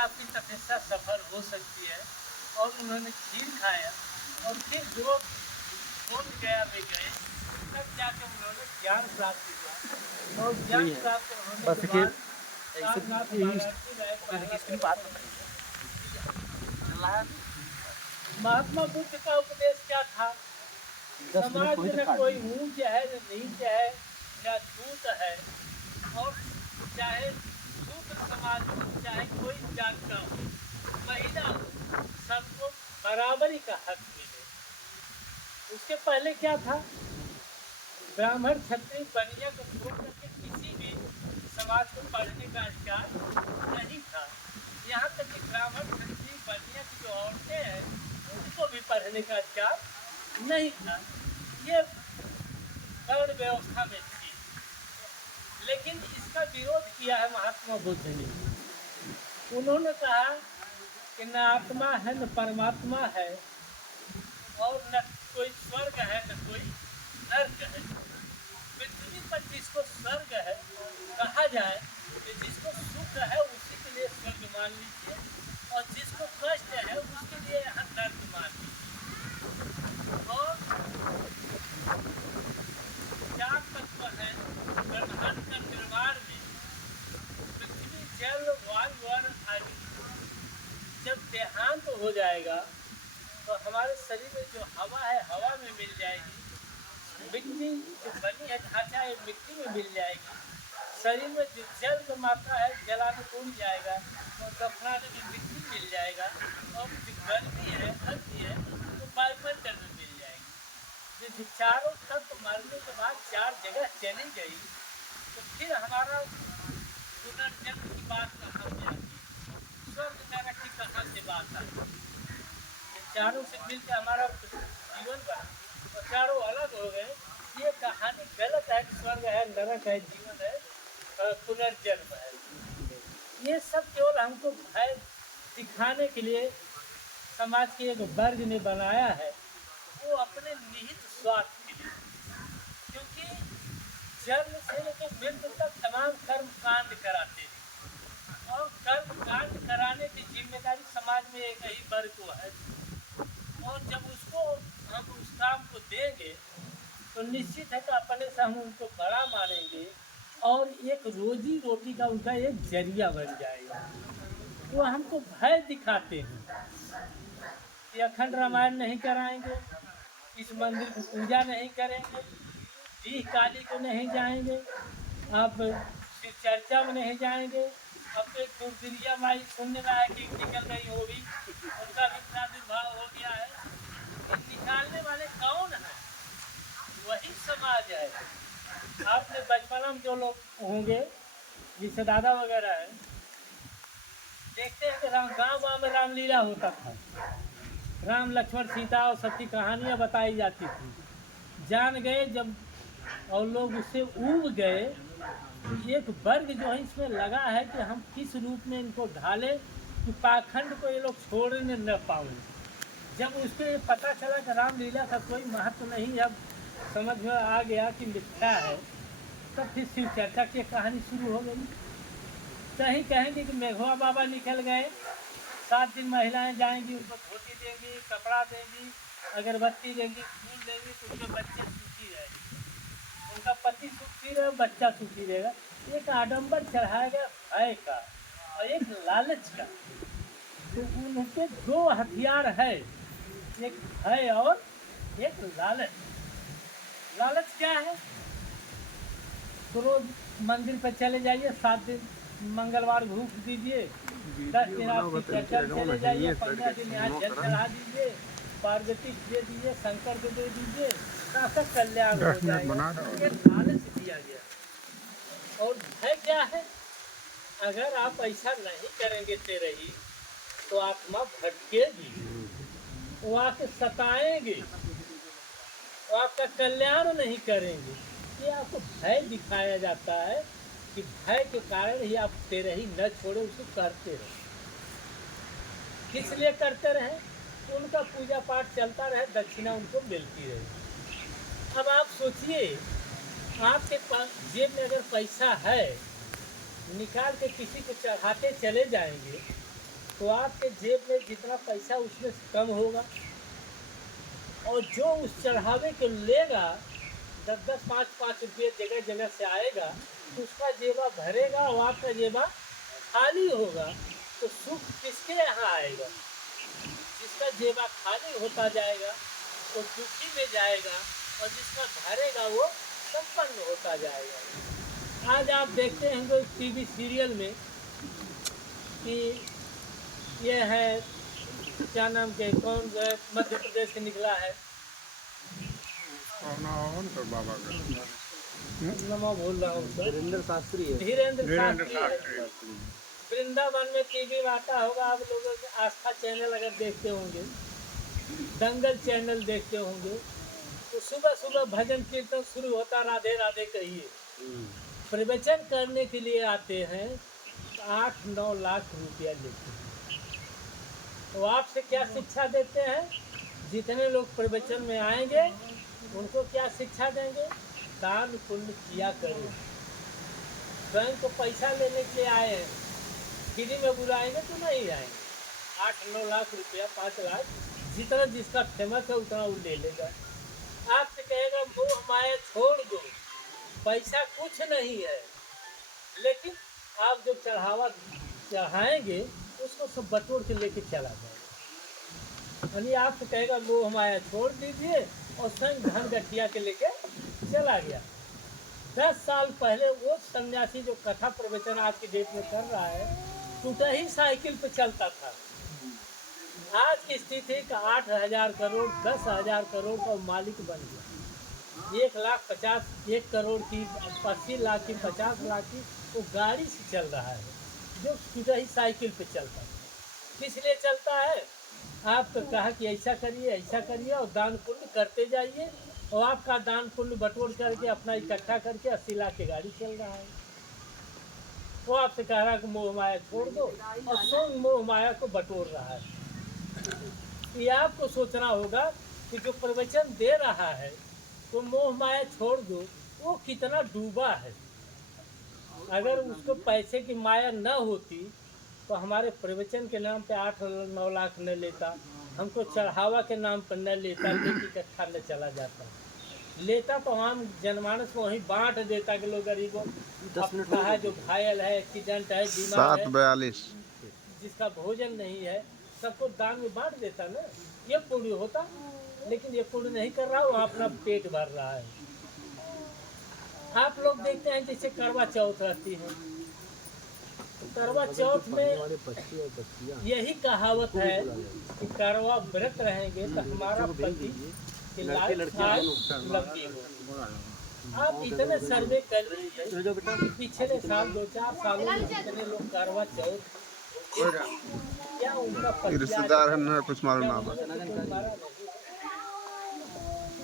आपकी तपस्या सफल हो सकती है। और उन्होंने खीर खाया और फिर जो बोध गया में गए, तब जाकर उन्होंने ज्ञान प्राप्त किया। और ज्ञान प्राप्त होने के बाद सारनाथ वाराणसी गए। महात्मा बुद्ध का उपदेश क्या था? समाज में न कोई ऊंच है न नीच है न छूत है, और चाहे शूद्र समाज हो चाहे कोई जात का हो, महिला हो, सबको बराबरी का हक मिले। उसके पहले क्या था? ब्राह्मण क्षत्रिय बनिया को छोड़ करके किसी भी समाज को पढ़ने का अधिकार नहीं था। यहाँ तक कि ब्राह्मण क्षत्रिय बनिया की जो औरतें हैं उनको भी पढ़ने का अधिकार नहीं था। ये वर्ण व्यवस्था में थी। लेकिन इसका विरोध किया है महात्मा बुद्ध ने। उन्होंने कहा कि न आत्मा है न परमात्मा है, और न कोई स्वर्ग है न कोई नर्क है। पृथ्वी पर जिसको स्वर्ग है कहा जाए कि जिसको सुख है उसी के लिए स्वर्ग मान लीजिए, और जिसको कष्ट है उसके लिए यहाँ नर्क मान लीजिए। और चार तत्व है ब्रह्मांड का निर्माण में, पृथ्वी जल वायु और अग्नि। जब देहांत हो जाएगा तो हमारे शरीर में जो हवा है हवा में मिल जाएगी, मिट्टी जो बनी है ढांचा है मिट्टी में मिल जाएगी, शरीर में जो जल की मात्रा है जलाने को उड़ जाएगा और दफनाने में मिट्टी मिल जाएगा, और जो गर्मी है अग्नि है तो वायुमंडल में मिल जाएगी। जो चारों तत्व मरने के बाद चार जगह चली गई तो फिर हमारा पुनर्जन्म की बात कहाँ से आती? स्वर्ग नरक की कहाँ से बात आती? चारों से मिलकर हमारा जीवन बना और चारों अलग हो गए। ये कहानी गलत है। स्वर्ग है, नरक है, जीवन है, पुनर्जन्म है। ये सब केवल हमको भय दिखाने के लिए समाज के एक वर्ग ने बनाया है, वो अपने निहित स्वार्थ के लिए। क्योंकि जन्म से लेकर मृत्यु तक तमाम कर्म कांड कराते हैं, और कर्म कांड कराने की जिम्मेदारी समाज में एक ही वर्ग को है। और जब उसको हम उस काम को देंगे तो निश्चित है कि अपने से हम उनको बड़ा मानेंगे और एक रोजी रोटी का उनका एक जरिया बन जाएगा। वो हमको भय दिखाते हैं कि अखंड रामायण नहीं कराएंगे, इस मंदिर की पूजा नहीं करेंगे, दीह काली को नहीं जाएंगे, आप शिव चर्चा में नहीं जाएंगे। अब तो एक दुर्दिरिया माई सुनने में आया कि निकल गई होगी, उनका भी प्रादुर्भाव हो गया है। निकालने वाले कौन है? वही समाज है। आपने बचपन में जो लोग होंगे जिससे दादा वगैरह है, देखते हैं कि गाँव में रामलीला होता था, राम लक्ष्मण सीता और सबकी कहानियाँ बताई जाती थी। जान गए जब और लोग उससे ऊब गए, एक वर्ग जो है इसमें लगा है कि हम किस रूप में इनको ढालें कि पाखंड को ये लोग छोड़ने न पाए। जब उसको ये पता चला कि रामलीला का कोई महत्व नहीं, अब समझ में आ गया कि मिथ्या है, तब फिर शिव चर्चा की कहानी शुरू हो गई। कहीं कहेंगे कि मेघवा बाबा निकल गए, 7 दिन महिलाएं जाएंगी, उनको धोती देंगी, कपड़ा देंगी, अगरबत्ती देंगी, फूल देंगी, तो उनके बच्चे सुखी रहेंगे, उनका पति सुखी रहे, बच्चा सुखी रहेगा। एक आडंबर चढ़ाया गया भय का और एक लालच का। तो उनके दो हथियार है, एक भय और एक लालच। लालच क्या है? तो रोज मंदिर पर चले जाइए, 7 दिन मंगलवार भूख दीजिए, 10 दिन आपकी चर्चा में चले जाइए, 15 दिन यहाँ जल चढ़ा दीजिए, पार्वती दे दीजिए, शंकर को दे दीजिए, आपका कल्याण हो जाएगा। ये लालच दिया गया। और भय क्या है? अगर आप ऐसा नहीं करेंगे तेरही तो आत्मा भटकेगी, वो आके सताएंगे, वो आपका कल्याण नहीं करेंगे। ये आपको भय दिखाया जाता है कि भय के कारण ही आप तेरही न छोड़े, उसको करते रहे। किस लिए करते रहे? उनका पूजा पाठ चलता रहे, दक्षिणा उनको मिलती रहे। अब आप सोचिए, आपके पास जेब में अगर पैसा है, निकाल के किसी को चढ़ाते चले जाएंगे तो आपके जेब में जितना पैसा उसमें से कम होगा, और जो उस चढ़ावे को लेगा 10-10, 5-5 रुपये जगह जगह से आएगा, तो उसका जेबा भरेगा और आपका जेबा खाली होगा। तो सुख किसके यहाँ आएगा? जिसका जेबा खाली होता जाएगा वो दुखी में जाएगा, और जिसका भरेगा वो संपन्न होता जाएगा। आज आप देखते हैं तो टीवी सीरियल में कि ये है, क्या नाम के, कौन जो है मध्य प्रदेश से निकला है, बाबा का नमा भूल रहा हूँ सर, धीरेन्द्र शास्त्री है। धीरेन्द्र शास्त्री है। वृंदावन में टीवी आता होगा, आप लोगों के आस्था चैनल अगर देखते होंगे, दंगल चैनल देखते होंगे, तो सुबह सुबह भजन कीर्तन शुरू होता, राधे राधे कहिए। प्रवचन करने के लिए आते हैं, 8-9 लाख रुपया लेते हैं। तो आपसे क्या शिक्षा देते हैं? जितने लोग प्रवचन में आएंगे उनको क्या शिक्षा देंगे? दान पुण्य किया करो। स्वयं को पैसा लेने के लिए आए हैं, फ्री में बुलाएंगे तो नहीं आएंगे। 8-9 लाख रुपया, 5 लाख, जितना जिसका फेमस है उतना वो ले लेगा। आपसे कहेगा मोह माया छोड़ दो, पैसा कुछ नहीं है, लेकिन आप जो चढ़ावा चढ़ाएंगे उसको सब बटोर के लेके चला जाएगा। यानी आपसे कहेगा मोह माया छोड़ दीजिए, और स्वयं धन गठिया के लेके चला गया। 10 साल पहले वो सन्यासी जो कथा प्रवचन आज की डेट में कर रहा है, टूटा ही साइकिल पे चलता था। आज की स्थिति का 8,000 करोड़ 10,000 करोड़ का मालिक बन गया। 1 करोड़ की, 80 लाख की, 50 लाख की वो गाड़ी से चल रहा है, जो टूटा ही साइकिल पे चलता था। किस लिए चलता है? आपको कहा कि ऐसा करिए और दान पुण्य करते जाइए, और आपका दान पुण्य बटोर करके अपना इकट्ठा करके 80 लाख की गाड़ी चल रहा है। वो आपसे कह रहा है कि मोह माया छोड़ दो, और स्वयं मोह माया को बटोर रहा है। ये आपको सोचना होगा कि जो प्रवचन दे रहा है तो मोह माया छोड़ दो, वो कितना डूबा है। अगर उसको पैसे की माया न होती तो हमारे प्रवचन के नाम पे 8-9 लाख न लेता, हमको चढ़ावा के नाम पर न लेता, लेके इकट्ठा न चला जाता, लेता तो हम जनमानस को वहीं बांट देता कि लोग गरीबों का है, जो घायल है, एक्सीडेंट है, बीमार है, 7:42 जिसका भोजन नहीं है, सबको दान में बांट देता ना, ये पुण्य होता। लेकिन ये पुण्य नहीं कर रहा, वो अपना पेट भर रहा है। आप लोग देखते हैं जैसे करवा चौथ रहती है, करवा चौथ में यही कहावत है कि करवा व्रत रहेंगे तो हमारा पति की लाइफ लंबी हो। आप इतने सर्वे कर रही है, पिछले साल 2-4 सालों में जितने लोग करवा चौथ, क्या उनका रिश्तेदार है ना, कुछ मालूम ना बा।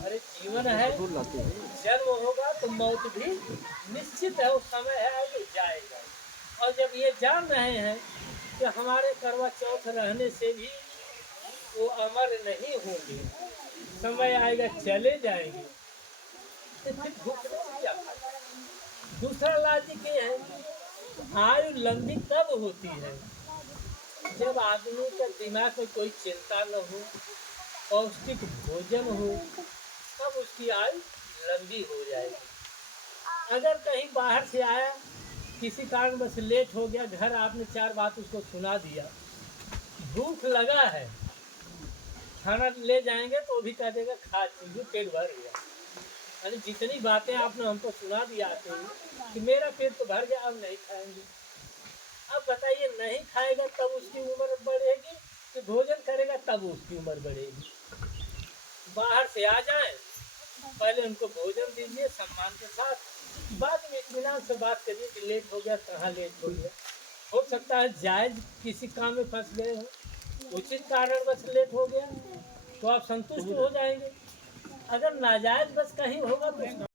अरे जीवन है, जन्म होगा तो मौत भी निश्चित है, उस समय है जो जाएगा। और जब ये जान रहे हैं कि हमारे करवा चौथ रहने से भी वो अमर नहीं होंगे, समय आएगा चले जाएंगे, तो फिर भूखने से क्या फायदा? दूसरा लॉजिक ये है, आयु लंबी तब होती है जब आदमी के दिमाग में कोई चिंता न हो, पौष्टिक भोजन हो, तब उसकी आयु लंबी हो जाएगी। अगर कहीं बाहर से आया, किसी कारण बस लेट हो गया, घर आपने 4 बात उसको सुना दिया, भूख लगा है, खाना ले जाएंगे तो वो भी कह देगा खा चीज़, पेट भर गया। यानी जितनी बातें आपने हमको सुना दिया आते हैं कि मेरा पेट तो भर गया, अब नहीं खाएंगे। अब बताइए, नहीं खाएगा तब उसकी उम्र बढ़ेगी कि भोजन करेगा तब उसकी उम्र बढ़ेगी? बाहर से आ जाएं, पहले उनको भोजन दीजिए सम्मान के साथ, बाद में इत्मीनान से बात करिए कि लेट हो गया, कहाँ लेट हो गया। हो सकता है जायज़ किसी काम में फंस गए हो, उचित कारण बस लेट हो गया, तो आप संतुष्ट हो जाएंगे। अगर नाजायज़ बस कहीं होगा तो